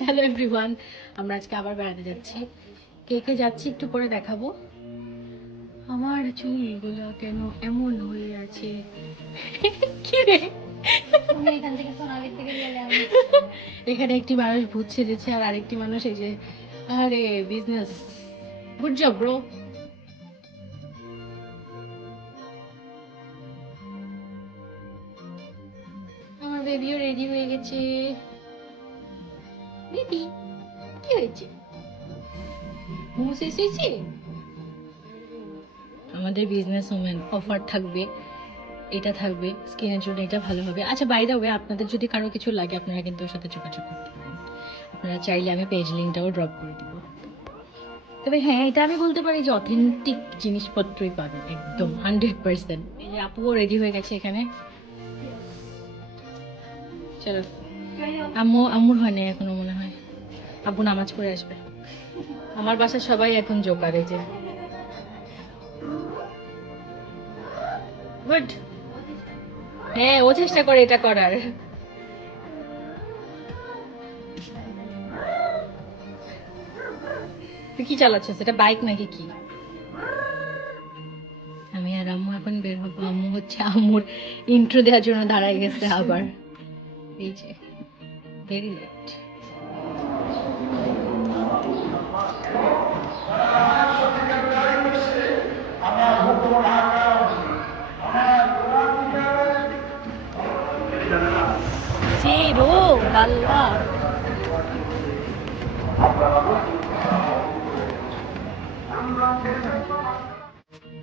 Hello everyone, আমরা আজকে আবার বেড়াতে যাচ্ছি। কে কে যাচ্ছি একটু পরে দেখাবো। আমার চুলগুলো কেন এমন হয়ে আছে? কি রে? এখানে একটি মানুষ ভূত সেজেছে আর আরেকটি মানুষ এই যে, আরে বিজনেস, গুড জব ব্রো। আমার বেবিও রেডি হয়ে গেছে। বেবি কি হয়েছে? মোমো শেষ হয়েছে? আমাদের বিজনেস ওমেন অফার থাকবে, এটা থাকবে স্কিনের জন্য, এটা ভালো হবে। আচ্ছা বাই দ্য ওয়ে, আপনাদের যদি কারো কিছু লাগে আপনারা কিন্তু ওর সাথে যোগাযোগ করতে পারেন। আপনারা চাইলে আমি পেজ লিঙ্কটাও ড্রপ করে দিব। তবে হ্যাঁ, এটা আমি বলতে পারি যে অথেন্টিক জিনিসপত্রই পাবেন একদম 100%। এই যে আপুও রেডি হয়ে গেছে এখানে। চলো, আম্মুর হয় না এখনো মনে হয়। আব্বু নামাজ পড়ে আসবে। আমার বাসার সবাই এখন জোকার। এই যে গুড। হ্যাঁ, ও চেষ্টা করে এটা করার। তুই কি চালাচ্ছিস? এটা বাইক নাকি কি? আমি আর আম্মু এখন বের হবো। আম্মু হচ্ছে আম্মুর ইন্ট্রো দেওয়ার জন্য দাঁড়ায় গেছে আবার। এই যে ভেরি লেট। জিরো গাল্লা।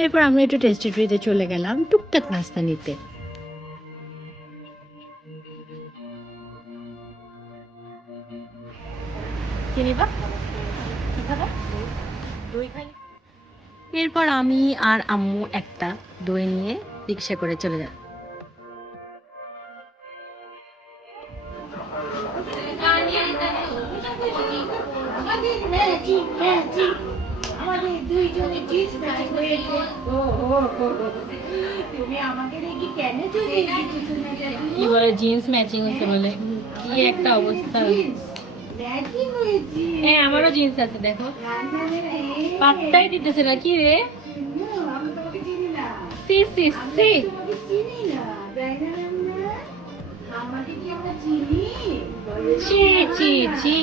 এরপর আমরা একটু টেস্টি ট্রিতে চলে গেলাম টুকটাক নাস্তা নিতে। কি নিবা? কি খাবা? দই খাই। এরপর আমি আর আম্মু একটা দই নিয়ে রিক্সা করে চলে যাব। কি বলে জিন্স ম্যাচিং হয়েছে বলে, কি একটা অবস্থা। হ্যাঁ, আমারও জিন্স আছে দেখো। পাত্তাই দিতেছে না। কি রে? সি সি সি। ছি ছি ছি।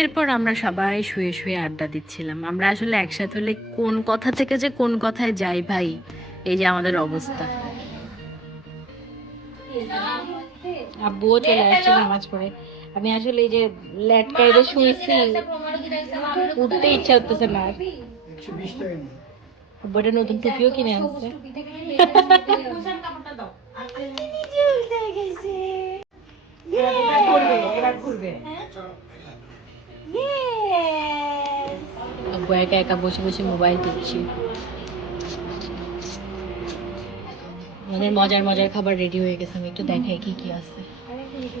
এরপর আমরা সবাই শুয়ে শুয়ে আড্ডা দিচ্ছিলাম। আমরা আসলে একসাথে হলে কোন কথা থেকে যে কোন কথায় যাই ভাই, এই যে আমাদের অবস্থা। আব্বুও চলে আসছে নামাজ পড়ে। আমি আসলে এই যে ল্যাট কাইরে শুয়েছি, উঠতে ইচ্ছা হতেছে না। আব্বুটা নতুন টুপিও কিনে আনছে। আব্বু একা একা বসে বসে মোবাইল টিপছি। আমাদের মজার মজার খাবার রেডি হয়ে গেছে। আমি একটু দেখাই কি কি আছে।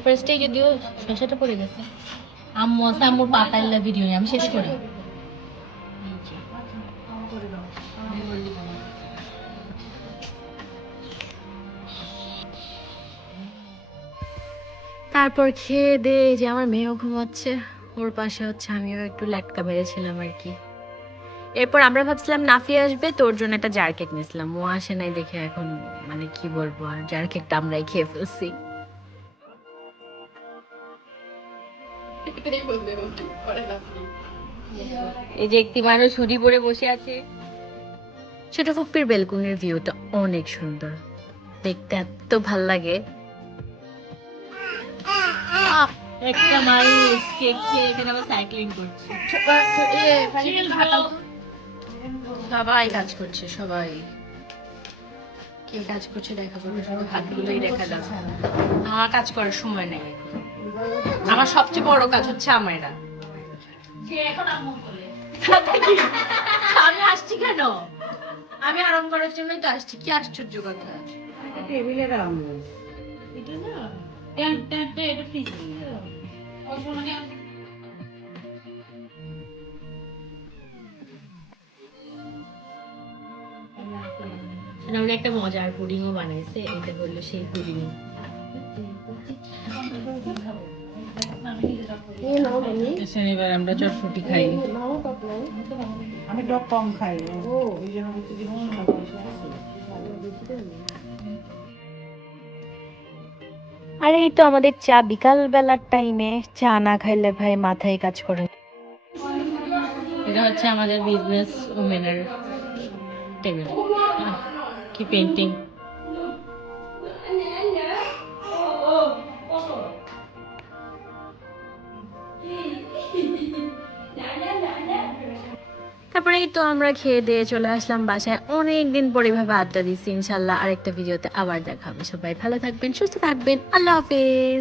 ফার্স্টে যদিও শসাটা পড়ে গেছে। আম্মু আছে, আম্মুর পাতাল্লা ভিডিও আমি শেষ করি। তারপর খেয়ে দে যে আমার মেয়েও ঘুমাচ্ছে, ওর পাশে হচ্ছে আমিও একটু ল্যাটকা মেরেছিলাম আর কি। এরপর আমরা ভাবছিলাম নাফি আসবে, তোর জন্য একটা জার কেক নিয়েছিলাম। ও আসে নাই দেখে এখন মানে কি বলবো, আর জার কেকটা আমরাই খেয়ে ফেলছি। এই যে একটি মানুষ হুডি পরে বসে আছে। ছোট ফুপ্পির বেলকুনির ভিউটা অনেক সুন্দর, দেখতে এত ভাল লাগে। একটা মানুষ কেক খেয়ে এখানে আবার সাইক্লিং করছে। সবাই কাজ করছে, সবাই কে কাজ করছে দেখাবো, শুধু হাতগুলোই দেখা যাচ্ছে। আমার কাজ করার সময় নেই। আমার সবচেয়ে বড় কাজ হচ্ছে আমায়রা। আমি আসছি কেন? আমি আরাম করার জন্যই তো আসছি। কি আশ্চর্য কথা। টেবিলের আরাম এটা না, এটা ফ্রিজ আমরা একটা মজার পুডিংও বানাইছে, এটা বললো সেই পুডিং। এবার আমরা চটপটি খাই। আমি টক কম খাই, ওই জন্য হচ্ছে যে মশলা বেশি আছে। আর এই তো আমাদের চা বিকাল বেলার টাইমে, চা না খাইলে ভাই মাথায় কাজ করে না। এটা হচ্ছে আমাদের বিজনেস ওমেনের টেবিল। কি পেন্টিং! তারপরে এই তো আমরা খেয়ে দিয়ে চলে আসলাম বাসায়। অনেক দিন পরে এভাবে আড্ডা দিচ্ছি। ইনশাল্লাহ আরেকটা ভিডিওতে আবার দেখা হবে। সবাই ভালো থাকবেন, সুস্থ থাকবেন। আল্লাহ হাফেজ।